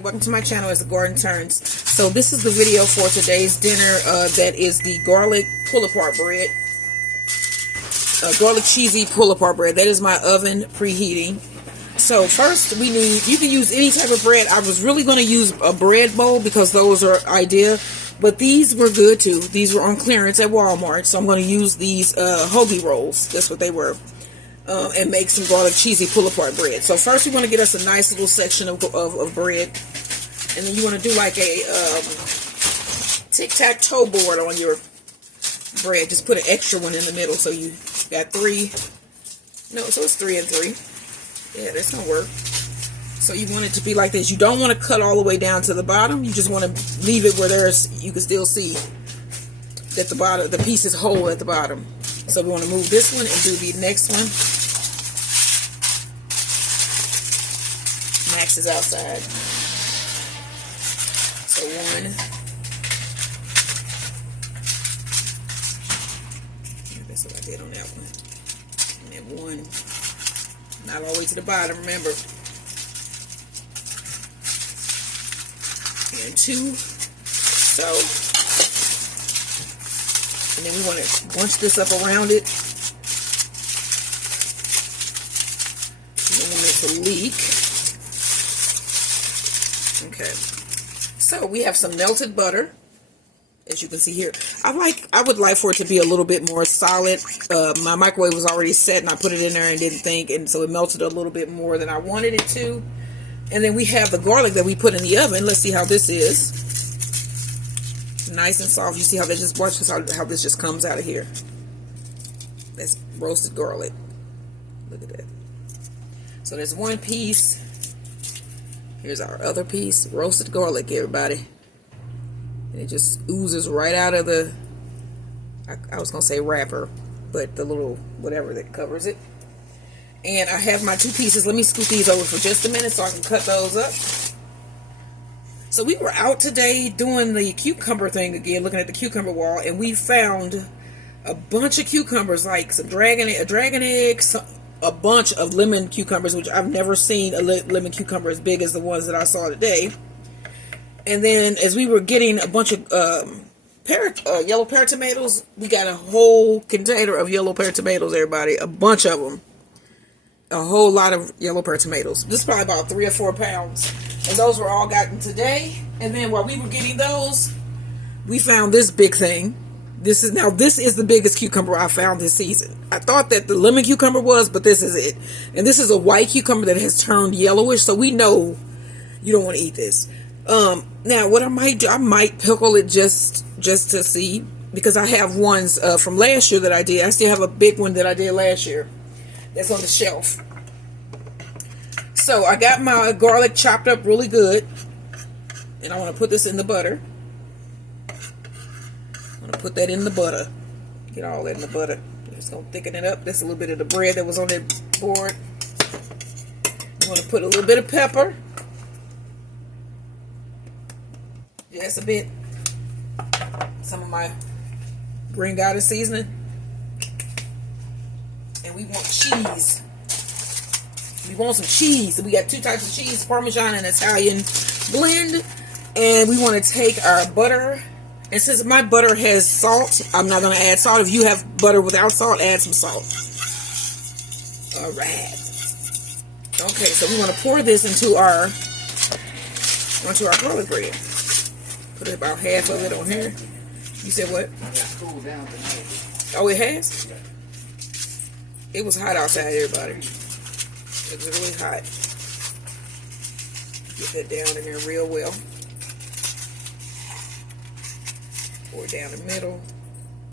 Welcome to my channel as the Garden Turns. So this is the video for today's dinner. That is the garlic pull-apart bread. Garlic cheesy pull-apart bread. That is my oven preheating. So first we need, you can use any type of bread. I was really going to use a bread bowl because those are ideal. But these were good too. These were on clearance at Walmart. So I'm going to use these hoagie rolls. That's what they were. And make some garlic cheesy pull-apart bread. So first we want to get us a nice little section of bread. And then you want to do like a tic-tac-toe board on your bread. Just put an extra one in the middle. So you got three. No, so it's 3 and 3. Yeah, that's going to work. So you want it to be like this. You don't want to cut all the way down to the bottom. You just want to leave it where you can still see that the piece is whole at the bottom. So we want to move this one and do the next one. Max is outside. So one. That's what I did on that one. And then one. Not all the way to the bottom, remember. And 2. So. And then we want to bunch this up around it. We don't want it to leak. Okay. So we have some melted butter, as you can see here. I would like for it to be a little bit more solid. My microwave was already set and I put it in there and didn't think, and so it melted a little bit more than I wanted it to. And then we have the garlic that we put in the oven. Let's see how this is. Nice and soft. You see how that just, watch this, how this just comes out of here. That's roasted garlic. Look at that. So there's one piece. Here's our other piece. Roasted garlic, everybody. And it just oozes right out of the, I was going to say wrapper, but the little whatever that covers it. And I have my 2 pieces. Let me scoot these over for just a minute so I can cut those up. So we were out today doing the cucumber thing again, looking at the cucumber wall, and we found a bunch of cucumbers, like some dragon eggs, a bunch of lemon cucumbers, which I've never seen a lemon cucumber as big as the ones that I saw today. And then as we were getting a bunch of yellow pear tomatoes, we got a whole container of yellow pear tomatoes, everybody, a bunch of them. A whole lot of yellow pear tomatoes. This is probably about 3 or 4 pounds. And those were all gotten today. And then while we were getting those, we found this big thing. This is the biggest cucumber I found this season. I thought that the lemon cucumber was, but this is it. And this is a white cucumber that has turned yellowish, so we know you don't want to eat this. Now what I might do, I might pickle it just to see, because I have ones from last year that I did. I still have a big one that I did last year that's on the shelf. So I got my garlic chopped up really good, and I want to put this in the butter. I'm going to put that in the butter. Get all that in the butter. Just going to thicken it up. That's a little bit of the bread that was on that board. I'm going to put a little bit of pepper. Just a bit. Some of my green goddess seasoning. And we want cheese. We want some cheese. We got 2 types of cheese, Parmesan and Italian blend. And we want to take our butter. And since my butter has salt, I'm not going to add salt. If you have butter without salt, add some salt. Alright. Okay, so we want to pour this onto our garlic bread. Put about half of it on here. You said what? Cool down tonight. Oh, it has? Yeah. It was hot outside, everybody. It was really hot. Get that down in there real well. Pour it down the middle.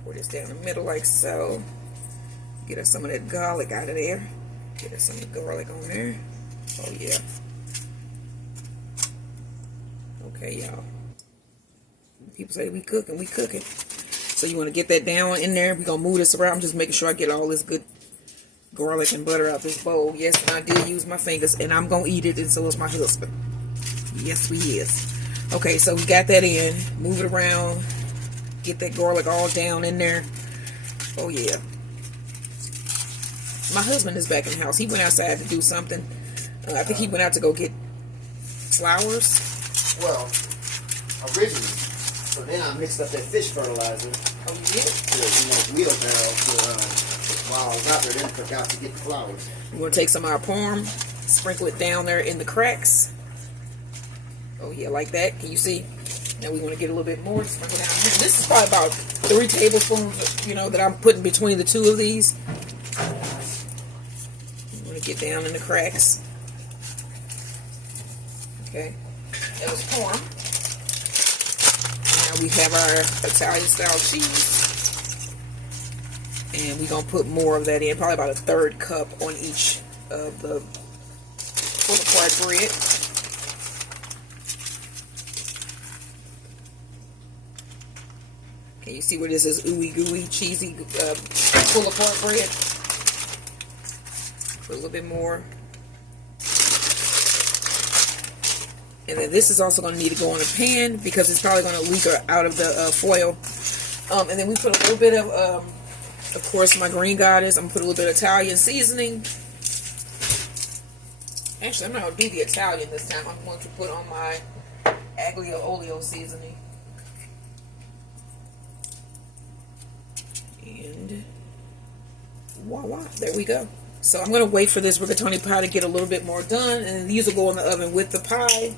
Pour this down the middle like so. Get us some of that garlic out of there. Get us some of the garlic on there. Oh yeah. Okay, y'all. People say we cooking, we cooking. So you want to get that down in there. We're going to move this around. I'm just making sure I get all this good garlic and butter out this bowl. Yes, and I did use my fingers, and I'm going to eat it, and so is my husband. Yes, we is. Okay, so we got that in. Move it around. Get that garlic all down in there. Oh, yeah. My husband is back in the house. He went outside to do something. I think he went out to go get flowers. Well, originally. So then I mixed up that fish fertilizer. Oh, you did? To, wheelbarrow while I was out there, then forgot to get the flowers. We're going to take some of our parm, sprinkle it down there in the cracks. Oh, yeah, like that. Can you see? Now we want to get a little bit more. Sprinkle down here. This is probably about 3 tablespoons, that I'm putting between the two of these. I'm going to get down in the cracks. Okay. That was parm. Now we have our Italian style cheese. And we're going to put more of that in. Probably about a 1/3 cup on each of the pull-apart bread. Can you see where this is ooey gooey, cheesy, pull-apart bread? Put a little bit more. And then this is also going to need to go in a pan because it's probably going to leak out of the foil. And then we put a little bit of course, my green goddess. I'm going to put a little bit of Italian seasoning. Actually, I'm not going to do the Italian this time. I'm going to put on my aglio olio seasoning. And voila, there we go. So I'm going to wait for this rigatoni pie to get a little bit more done, and these will go in the oven with the pie,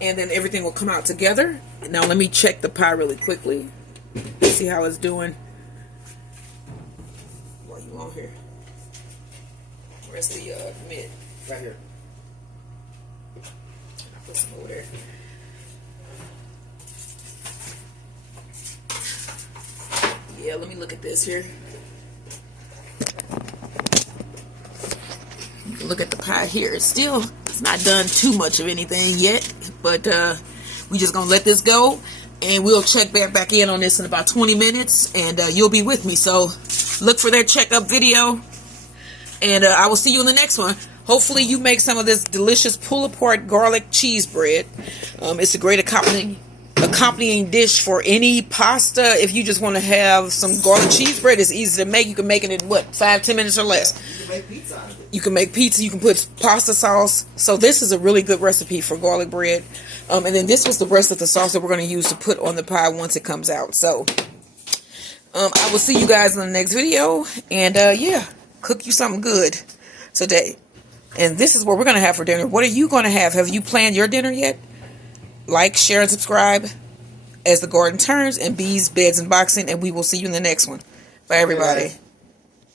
and then everything will come out together. Now let me check the pie really quickly, see how it's doing. While you on here, where's the mid? Right here. I'll put some over there. Yeah, let me look at this here. Look at the pie here. It's not done too much of anything yet, but we just gonna let this go, and we'll check back in on this in about 20 minutes, and you'll be with me. So look for that checkup video, and I will see you in the next one. Hopefully you make some of this delicious pull-apart garlic cheese bread. It's a great accompanying dish for any pasta. If you just want to have some garlic cheese bread, it's easy to make. You can make it in 5-10 minutes or less. You can make pizza out of it. You can make pizza. You can put pasta sauce. So this is a really good recipe for garlic bread. And then this was the rest of the sauce that we're going to use to put on the pie once it comes out. So I will see you guys in the next video. And yeah, cook you something good today. And this is what we're going to have for dinner. What are you going to have? Have you planned your dinner yet? Like, share, and subscribe as the garden turns, and Bees, Beds, and Boxing, and we will see you in the next one. Bye, everybody.